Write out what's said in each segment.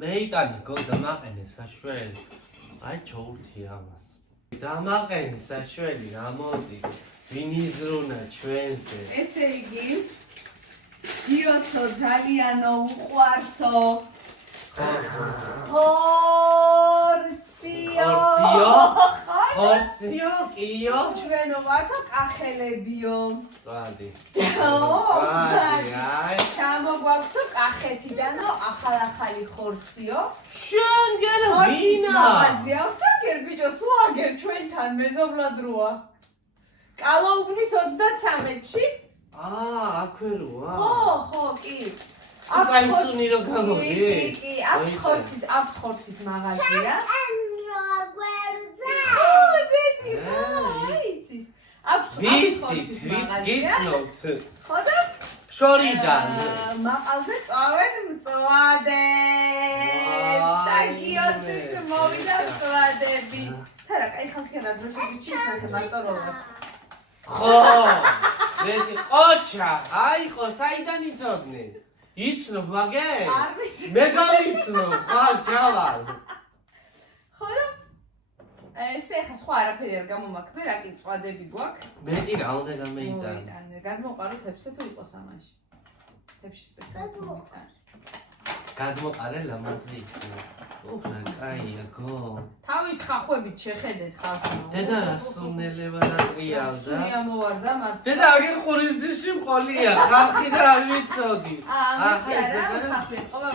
მეიტანი გოდამაყენე საშველი. აი ჩოუთი ამას. დამაყენე საშველი გამოდი. ვინიზრუნა ჩვენზე. ესე იგი გიოსო ძალიანო უყვარსო. ხორციო, კიო. ჩვენო ვართო კახელებიო. წადი. აი. ჩამოგვაქვს კახეთიდანო ახალ-ახალი ხორციო. შენ გერო ვინა? მაღაზია და გერ ბიჭო სუაგერ ჩვენთან მეზობლად როა. კალოუბნის 33-ში? აქვე როა? ხო, კი. აკაისუნი რო გამოდი? კი, აქ ხორცის მაღაზია. დედი, აიცის. ვიცით, გიცნობთ. ხო და? შორიდან. მაყალზე წავენ მწვადებს და გიოდის მოვიდა მწვადები. თარა, კაი ხალხიანა დროშები ჩისნახე მარტო როა. ხო, დედი, ოჩა, აიყო, საიდან იცოდნენ? იცნობ მაგე? არ ვიცი. მე გავიცნობ, ჯავალ. ხო და? ესე ხა სხვა არაფერი არ გამომაქმე, რა კი მწვადები გვაქვს. მეტი რა უნდა გამეიტან. გადმოყარო თებსე თუ იყოს ამაში. თებში სპეციალურად მომიტან. გადმოყარე ლამაზი იქნება. უხა, კაია, გო. თავის ხახვებით შეხედეთ ხალხო. დედა რა სუნელება დაყიავდა. სუნია მოვარდა მართლა. დედა აგერ ხურიზში მყოლია, ხალხი და არ ვიცოდი. ამაში არა, ხახვი ყოლა.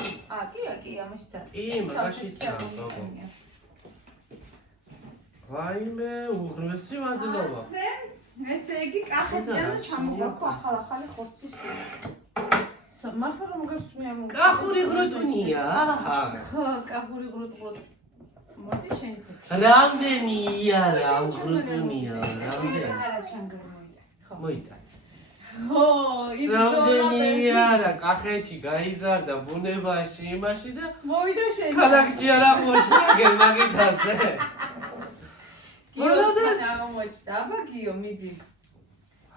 კი, ამაშიც არა. კი, მაგაშიც არა. ვაიმე, უღრმესი მადლობა. ესე იგი კახეთიდან ჩამოგვაქვს ახალ-ახალი ხორცის სული. მართლა რომ გასმია მოგ. კახური ღრუტუნია. ხო, კახური ღრუტ. მოდი შენ. რამდენი იარა ღრუტუნია, რამდენი? არა ჩანგარ მოიდა. ხო. მოიდა. ხო, რამდენი იარა კახეთში გაიზარდა ბუნებაში იმაში და მოვიდა შენ. ქალაქში არ აღმოჩნდა გერ მაგითაზე. გიოსთან აღმოჩნდა, აბა გიო, მიდი.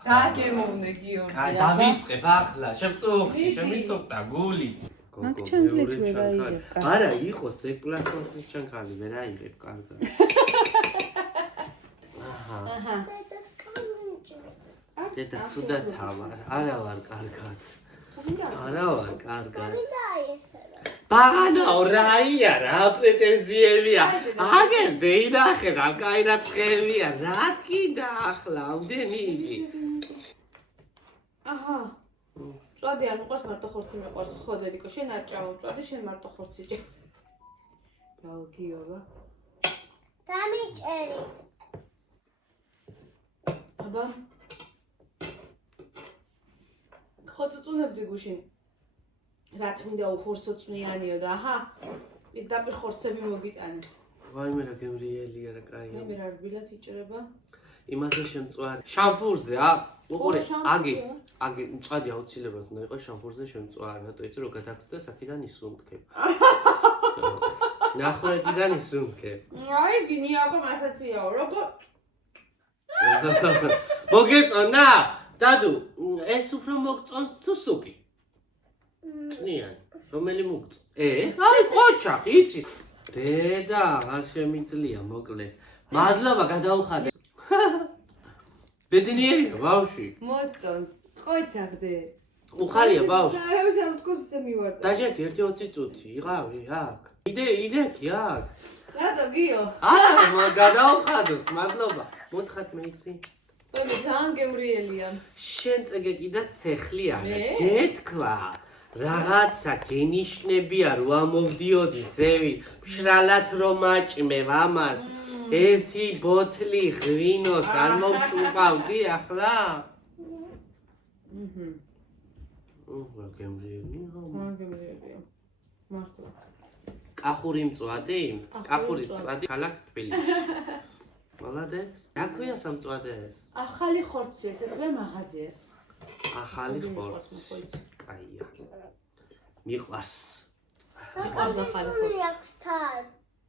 დაგემოვნე გიორგი. აი, დავიწყებ ახლა, შემწუხდი, შემიწოხდა გული. მაგ ჩანქლით ვერ აიღებ. არა, იყოს ეგ პლასტმასის ჩანქალი, ვერ აიღებ კარგად. აჰა. დედა ცუდად არა ვარ კარგად. არა ვარ კარგად. ბაღანაო რაია რა პრეტენზიებია. აგერ დეინახე რა კაი რა ცხელია. რა კიდე ახლა ამდენი იგი. აჰა. წვადი არ მიყვარს მარტო ხორცი მიყვარს. ხო დედიკო, შენ არ ჭამობწვადი, შენ მარტო ხორცი ჭამ. გავგიობა. დამიჭერით. აბა. ხო წუნებდი გუშინ. რაც მინდა უხორცოწნიანიო და აჰა. პირდაპირ ხორცები მოგიტანეს. ვაიმე რა გემრიელია რა კაია. მე რა რბილად იჭრება. იმაზე შემწვარი. შამპურზე უყურე, აგი მწვადი აუცილებლად უნდა იყოს შამპურზე შემწვარი, რატო იცი რომ გადაგწდეს აქედან ისუნთქებ. ნახვედიდან ისუნთქებ. აი გინიაბა მასაციაო, როგორ? მოგეწონა? დადუ, ეს უფრო მოგწონს თუ სუპი? წნიანი, რომელი მოგწონს? აი ყოჩა, იცი. დედა, არ შემიძლია მოკლედ. მადლობა, გადაუხადე. ბედნიერია, ბავშვი. მოსწონს. ყოჩახდე. უხარია, ბავშვი. არავის არ მткоს ისე მივარდა. დაჯექი 1-20 წუთი, იყავი აქ. იდექი აქ. რატო გიო? არა, გადაუხადოს, მადლობა. მოთხათ მეიცი. მე ძალიან გემრიელია. შენ წეგე კიდე ცეხლი არა. გეთქვა. რაღაცა გენიშნებია რო ამოვდიოდი ზევი, მშრალად რომ აჭმევ ამას. ერთი ბოთლი ღვინოს არ მომწუყავდი ახლა? რა გემრიელია. გემრიელია. მართლა. კახური მწვადი? კახური მწვადი ქალაქ თბილისში. მოლადეც. რა ქვია სამწვადეს? ახალი ხორცი, ესე თქვენ მაღაზიას. ახალი ხორცი. კაია. მიყვარს. მიყვარს ახალი ხორცი.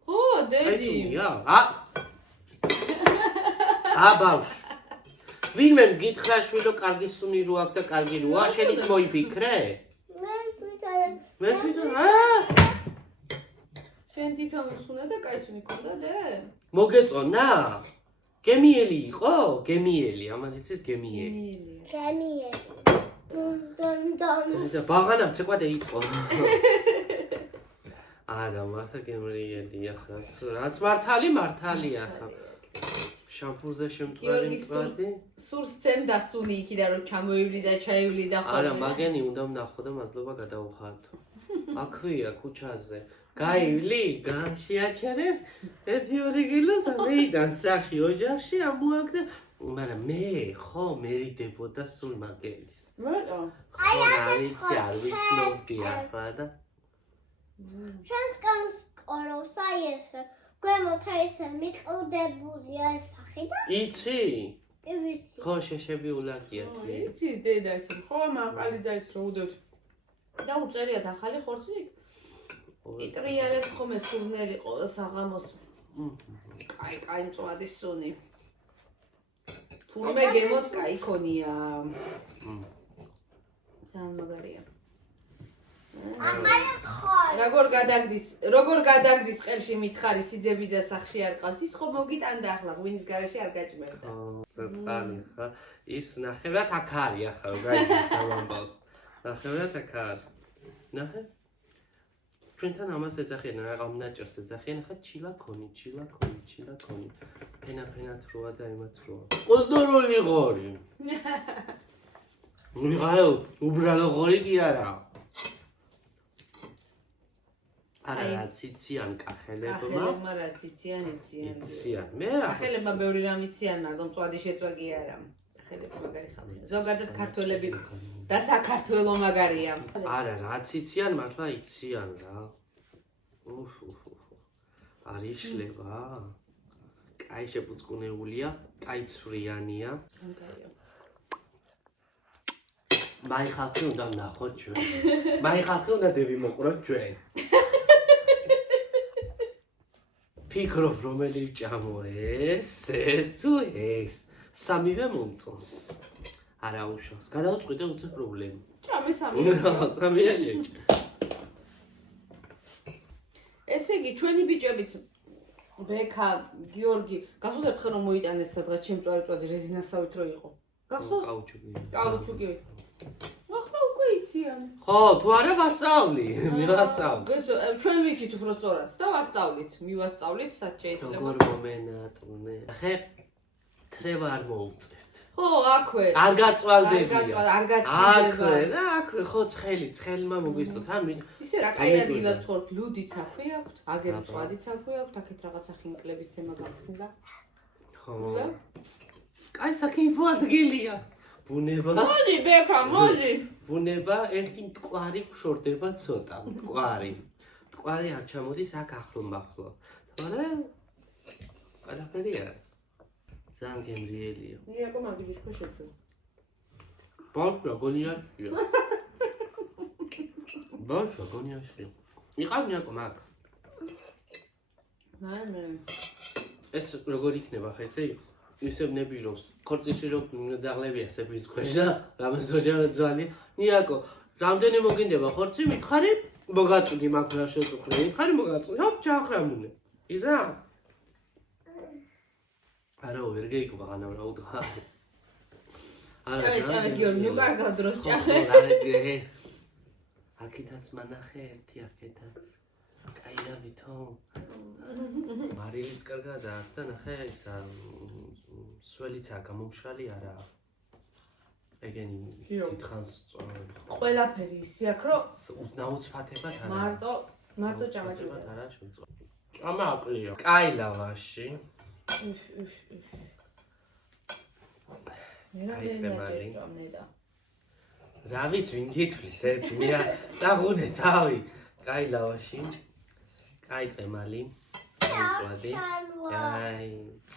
ხო, დედი. ბავშვი. ვინმე მგითხრა შვილო კარგი სუნი რო აქვს და კარგი როა, შენ იქ მოიფიქრე? მე თვითონ მე თვითონ შენ თვითონ უსუნა და კაისუნი ქონდა დე? მოგეწონა? გემიელი იყო? გემიელი, ამან იცის გემიელი. და ბაღანა ცეკვადე იყო. არა, მართლა გემრიელია ხა. რაც მართალია ხა. შამპურზე შემწვარი მწვადი. სურს წემ და სუნი იქიდან რომ ჩამოივლი და ჩაივლი და ხოლმე. არა, მაგენი უნდა ვნახო და მადლობა გადავხატო. აქვია ქუჩაზე. გაივლი, განშიაჩერე 1-2 კილოს ამიდან სახი ოჯახში ამოაგდა. მაგრამ მე ხო მერიდებოდა სულ მაგენის. რატო? ხო, არ ვიცი, არ ვიცნობდი ახლა და ჩვენს განსკოროს აი ეს გვემოთ ეს მიყუდებულია ეს სახი და იცი? კი ვიცი. ხო, შეშები ულაკია კი. იცის დედა ეს ხო მაყალი და ეს რო უდევთ. და უწერიათ ახალი ხორცი? იტრიალებს ხომე სურნელი ყოველ საღამოს. კაი მწვადი სუნი. თურმე გემოთ კაი ქონია. ძალიან მაგარია. როგორ გადაგდის ყელში მითხარი სიძებიძე სახში არ ყავს ის ხო მოგიტანდა ახლა ღვინის garaში არ გაჭმევდა. წაწყალი ხა ის ნახევრად აქ არის ახლა რომ გაიგებს ამბავს. ნახევრად აქ არის. ნახე ჩვენთან ამას ეძახიან ამ ნაჭერს ეძახიან ხა ჩილა ქონი. ფენა თროა და ემაც როა. კულტურული ღორი. მიღაო უბრალო ღორი კი არა. არა ციციან კახელებმა. კახელებმა რა ციციან იციან. იციან. მე კახელებმა ბევრი რამ იციან, მაგრამ მწვადი შეწვა კი არა. კახელები მაგარი ხალხია. ზოგადად ქართველები და საქართველო მაგარია. არა, რაც იციან, მართლა იციან რა. არის შლება. კაი შეფუძკუნეულია, კაი ცვრიანია. მაი ხალხი უნდა ვნახოთ ჩვენ. მაი ხალხი უნდა დევიმოყროთ ჩვენ. ფიქრობ რომელი ჭამო ეს თუ ეს სამივე მომწონს. არა უშავს. გადავწყვიტე უცებ პრობლემა. ჭამე სამივე. სამია შეჭ. ესე იგი ჩვენი ბიჭებიც ბექა, გიორგი, გახსოვს ერთხელ რომ მოიტანეს სადღაც ჩემ წვარი რეზინასავით რო იყო. გახსოვს? კაუჩუკი. ახლა უკვე იციან. ხო, თუ არა ვასწავლი, მივასწავლი. გეცო, ჩვენ ვიცით უფრო სწორად და ვასწავლით, მივასწავლით, სად შეიძლება. როგორ მომენატრუნე. ხე თრევა არ მოუწევთ. ხო, აქვე. არ გაწვალდებია. არ გაციდება. აქვე, ხო ცხელმა მოგვისტოთ. ან ისე რა კაი ადგილად ხორთ, ლუდიც აქვე აქვთ, აგერ მწვადიც აქვე აქვთ, აქეთ რაღაცა ხინკლების თემა გახსნიდა. ხო. კაი საკინფო ადგილია. ბუნება. მოდი ბექა, მოდი. ბუნება ერთი მტკვარი გშორდება ცოტა, მტკვარი. მტკვარი არ ჩამოდის აქ ახლო-მახლო. თორე ყველაფერია. ძალიან გემრიელია. იაკო მაგიდის ხო შეძლო. ბავშვა გონიაშია. ბავშვა გონიაშია. იყავ იაკო მაგ. მე. ეს როგორ იქნება ხა იცი? ისევ ნებირობს. ხორცში რომ ძაღლებია სეფის ქვეშ და რამეს ოჯახი ძვალი. იაკო, რამდენი მოგინდება ხორცი? მითხარი? მოგაწვდი მაგ რა შეწუხრე. მითხარი მოგაწვდი. ჰოპ, ჩახრამუნე. იზა? არა, ვერ გეიკვაღანა რა უდღა. ჭამე გიორგი, ნუ კარგავ დროს ჭამე. აქეთაც მანახე ერთი აქეთაც. კაი რა ვითომ. მარილიც კარგად აქვს და ნახე ისა სველიცაა გამომშრალი არა. ეგენი დიდხანს ყველაფერი ისე აქ რომ ნაუცფათებად არა. მარტო ჭამაჭება არა შემწვა. ჭამა აკლია. კაი ლავაში. რა ვიცი ვინ გითვლის ერთი მე წაღუნე თავი. კაი ლავაში. კაი ყემალი. წვადი. კაი.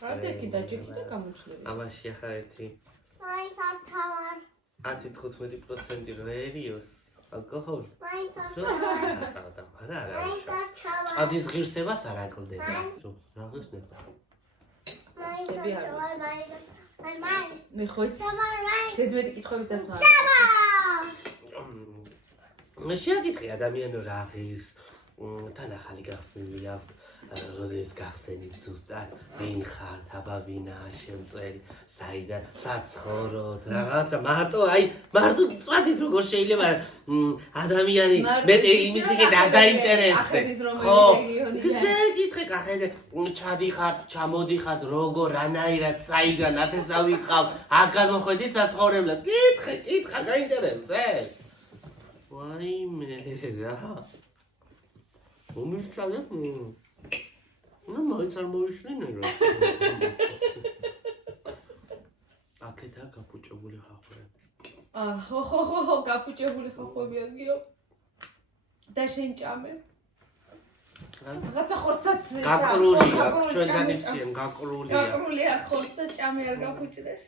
ადეკი და ჯიქი და გამოჩლები. ამაში ახლა ერთი მაინც არ თავარ. 10-15% როერიოს ალკოჰოლი. მაინც არ და არა. ადის ღირსებას არ აკლდება. რაღაც ნება. სები არ მაინც. მე ხოიც 11 კითხვის დასმა. შეაკითხე ადამიანო რა ღირს თან ახალი გახსნილი აქვს როდეს გახსენით ზუსტად ვინ ხართ აბა ვინაა შემწერი საიდან საცხოვროთ რაღაცა მარტო წვადით როგორ შეიძლება ადამიანი მეტი იმისგან დაინტერესდე ხო შეეკითხე კახეთე ჩადიხართ ჩამოდიხართ როგორ რანაირად საიდან ათესავი ხავ აქ მოხვედით საცხოვრებლად კითხე გაინტერესებს ვაიმე რა მომიშალეთ ну მაინც არ მოიშლინა რა აკეთა გაფუჭებული ხახვე ხო გაფუჭებული ხახვებია გიო და შენ ჭამე რაღაცა ხორცაც გაკრულია ჩვენ განიციან გაკრულია ხორცა ჭამე არ გაფუჭდეს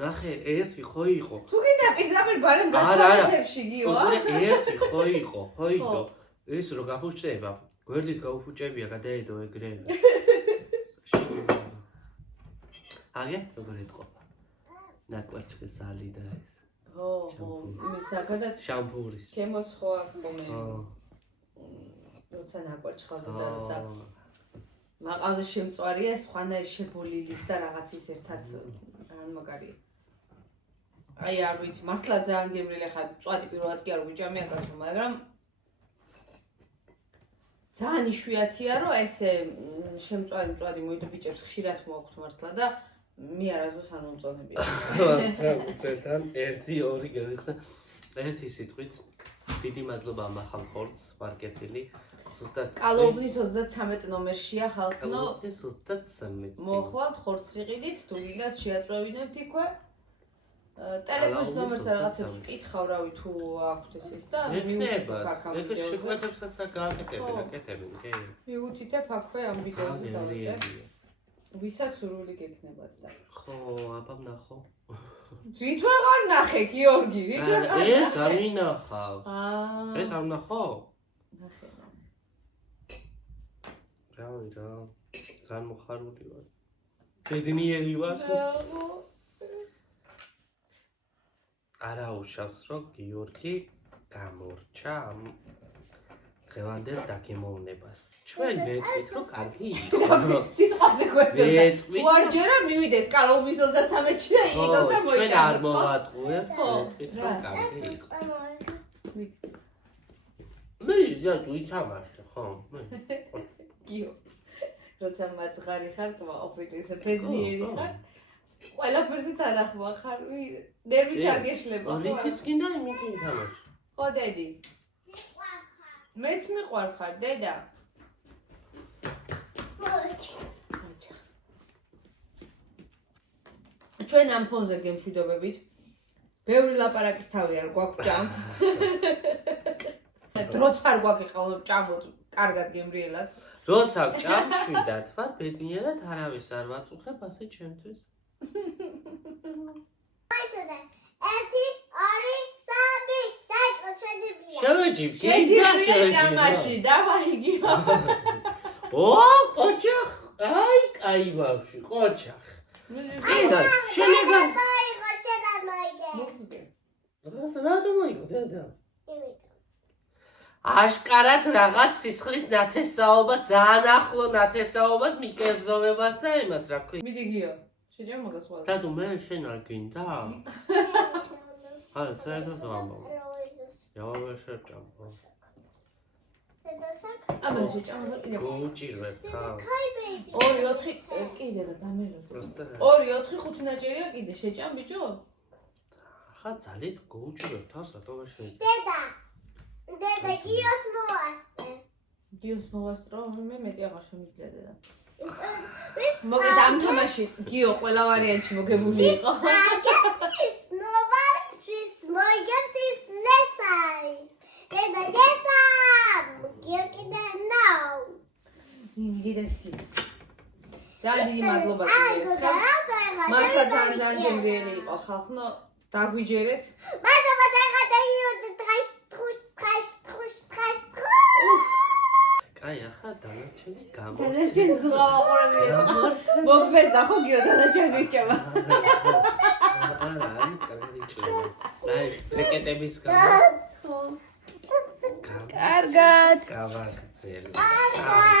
ნახე ერთი ხო იყო თუ კიდე პირდაპირ ბარემ გაჩვენებში გიოა ერთი ხო იყო ეს რო გაფუჭდება გვერდით გაუფუჭებია გადაედო ეგრე აგე როგორ ეთყობა ნაკვერჩხის ალი და ეს ხო იმის საგადად შამპურის ქემოს ხო აქ მომე როცა ნაკვერჩხალზე და როცა მაღაზია შემწვარია სხვანაირ შებოლილის და რაღაცის ერთად ან მაგარია აი არ ვიცი მართლა ძალიან გემრიელი ხარ წვადი პირველად კი არ ვიჭამია კაცო მაგრამ ძალიან იშვიათია რომ ესე შემწვარი მოიდო ბიჭებს ხშირად მოაქვთ მართლა და მე არასდროს არ მომწონებია ცელთან 1-2 გიხსნა ერთი სიტყვით დიდი მადლობა მახალ ხორცს მარკეტილი ზუსტად კალოუბნის 33 ნომერშია ხალხნო 33 მოხვალთ ხორცს იყიდით თუ გინდათ შეაწვევინებთ იქვე ტელეფონის ნომერს და რაღაცებს ვკითხავ რავი თუ აქვთ ეს და მივუთითებ ეგ შეკვეთებსაც გააკეთები კი მივუთითებ აქვე ამ ვიდეოზე დავეწე ვისაც სურვილი გექნებათ და ხო აბა ნახო ვით ვეღარ ნახე გიორგი ვით ვეღარ ეს არ ვინახავ ეს არ ნახო ნახე რავი რა ძალიან მოხარული ვარ ბედნიერი ვარ არაუშავს რომ გიორგი გამორჩა ამ ღევანდელ დაგემოვნებას ჩვენ ვეტყვით რომ კარგი იყო სიტყვაზე გვერდდა თუ არ ჯერა მივიდეს კალოუბნის 33-ში და იყიდოს და მოიტანოს ჩვენ არ მოვატყუებთ ვეტყვით რომ კარგი იყო მე თუ ითამაშე ხო გიო როცა მაძღარი ხარ თვა ოფიტის ბედნიერი ხარ ყველაფერზე თანახმა ხარ ნერვიც არ გეშლება რითიც გინდა იმით ითამაშე ხო დედი მეც მიყვარხარ დედა ჩვენ ამ ფონზე გემშვიდობებით ბევრი ლაპარაკის თავი არ გვაქვს ჭამთ დროც არ გვაგიყავლებ ჭამოთ კარგად გემრიელად როცა ჭამშვიდად ვარ ბედნიერად არავის არ ვაწუხებ ასე ჩემთვის შევეჯიბ ჭამაში დავაი გიო ო ყოჩახ აი კაი ბავშვი ყოჩახ შენეგან რატომ მოიგო დედა აშკარად რაღაც სისხლის ნათესაობა ძალიან ახლო ნათესაობას მიკებზოვებას და იმას რა ქვია მიდი გიო შეჭამ მაგას ყველა დადო მე შენ არ გინდა აი წაედო ამბობ Yavaş yapacağım. Ama შეჭამ კიდე გუჭირებ თავს. ორი 4 კიდე და დამელო. Просто 2 4 5 ნაჭერია კიდე შეჭამ ბიჭო? ხა ძალით გუჭირებ თავს რატო შეიძლება? დედა გიოს მოვასწრე. გიოს მოვასწრო? მე მეტი აღარ შემიძლია დედა. მოგეთ ამ თამაში გიო ყველა ვარიანტში მოგებული იყო. გიდესი. ძალიან დიდი მადლობა კიდევ. მართლა ძალიან გემრიელი იყო ხალხო, დაგვიჯერეთ. კაი, ახლა დანარჩენი გამო. დანარჩენი ზღვაყურები იყო. მოგბეს და ხო გიო დანარჩენი იჭება. არა, კარგი ჭირება. აი, რეკეტების გამო. კარგად. გავაგრძელე. Bye.